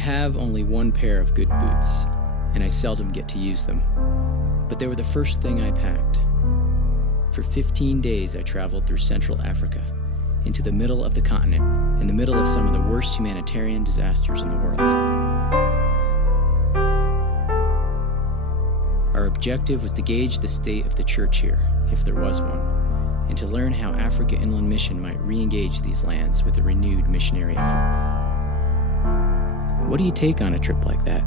have only one pair of good boots, and I seldom get to use them. But they were the first thing I packed. For 15 days I traveled through Central Africa, into the middle of the continent, in the middle of some of the worst humanitarian disasters in the world. Our objective was to gauge the state of the church here, if there was one, and to learn how Africa Inland Mission might re-engage these lands with a renewed missionary effort. What do you take on a trip like that?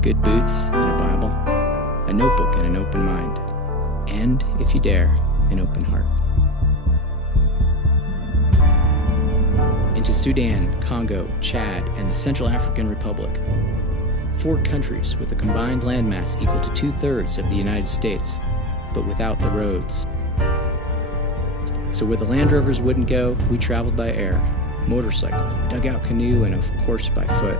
Good boots and a Bible, a notebook and an open mind, and, if you dare, an open heart. Into Sudan, Congo, Chad, and the Central African Republic. 4 countries with a combined landmass equal to 2/3 of the United States, but without the roads. So where the Land Rovers wouldn't go, we traveled by air, motorcycle, dugout canoe, and of course by foot,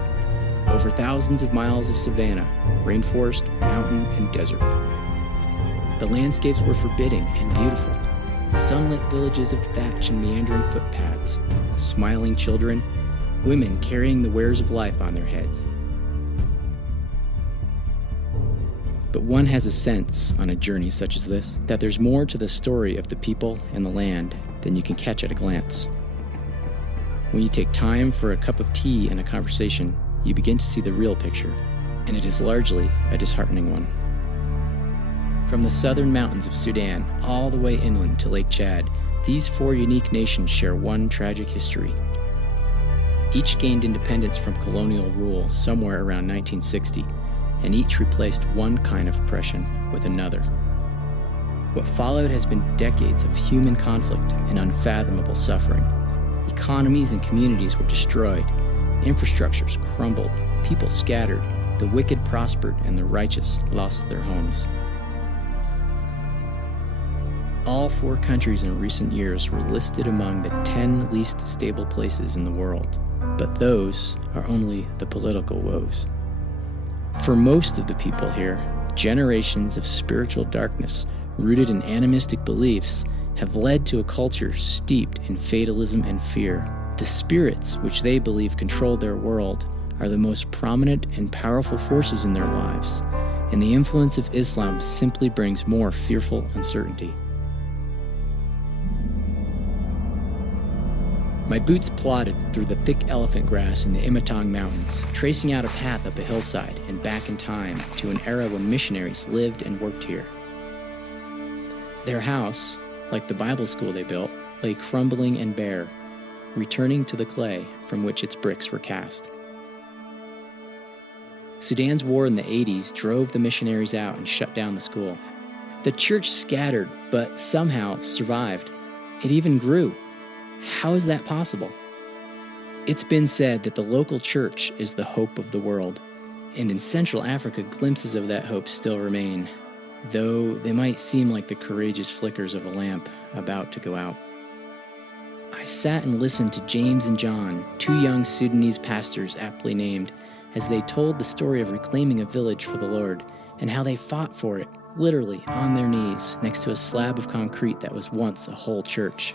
over thousands of miles of savanna, rainforest, mountain, and desert. The landscapes were forbidding and beautiful. Sunlit villages of thatch and meandering footpaths, smiling children, women carrying the wares of life on their heads. But one has a sense, on a journey such as this, that there's more to the story of the people and the land than you can catch at a glance. When you take time for a cup of tea and a conversation, you begin to see the real picture, and it is largely a disheartening one. From the southern mountains of Sudan all the way inland to Lake Chad, these 4 unique nations share one tragic history. Each gained independence from colonial rule somewhere around 1960, and each replaced one kind of oppression with another. What followed has been decades of human conflict and unfathomable suffering. Economies and communities were destroyed, infrastructures crumbled, people scattered, the wicked prospered, and the righteous lost their homes. All 4 countries in recent years were listed among the 10 least stable places in the world, but those are only the political woes. For most of the people here, generations of spiritual darkness rooted in animistic beliefs have led to a culture steeped in fatalism and fear. The spirits which they believe control their world are the most prominent and powerful forces in their lives, and the influence of Islam simply brings more fearful uncertainty. My boots plodded through the thick elephant grass in the Imatong Mountains, tracing out a path up a hillside and back in time to an era when missionaries lived and worked here. Their house, like the Bible school they built, lay crumbling and bare, returning to the clay from which its bricks were cast. Sudan's war in the 80s drove the missionaries out and shut down the school. The church scattered, but somehow survived. It even grew. How is that possible? It's been said that the local church is the hope of the world, and in Central Africa, glimpses of that hope still remain, though they might seem like the courageous flickers of a lamp about to go out. I sat and listened to James and John, 2 young Sudanese pastors aptly named, as they told the story of reclaiming a village for the Lord, and how they fought for it, literally on their knees, next to a slab of concrete that was once a whole church.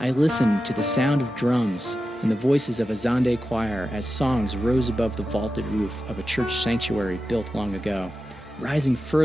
I listened to the sound of drums and the voices of a Zande choir as songs rose above the vaulted roof of a church sanctuary built long ago, rising further